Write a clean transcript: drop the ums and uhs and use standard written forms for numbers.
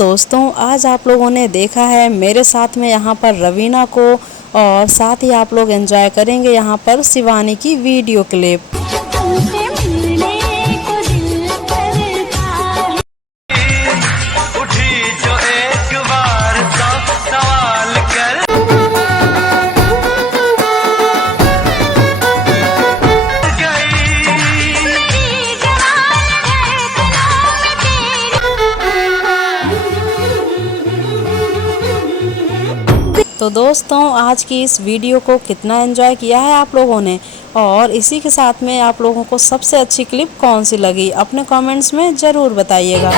दोस्तों आज आप लोगों ने देखा है मेरे साथ में यहाँ पर रवीना को, और साथ ही आप लोग एंजॉय करेंगे यहाँ पर शिवानी की वीडियो क्लिप। तो दोस्तों आज की इस वीडियो को कितना एंजॉय किया है आप लोगों ने, और इसी के साथ में आप लोगों को सबसे अच्छी क्लिप कौन सी लगी अपने कमेंट्स में ज़रूर बताइएगा।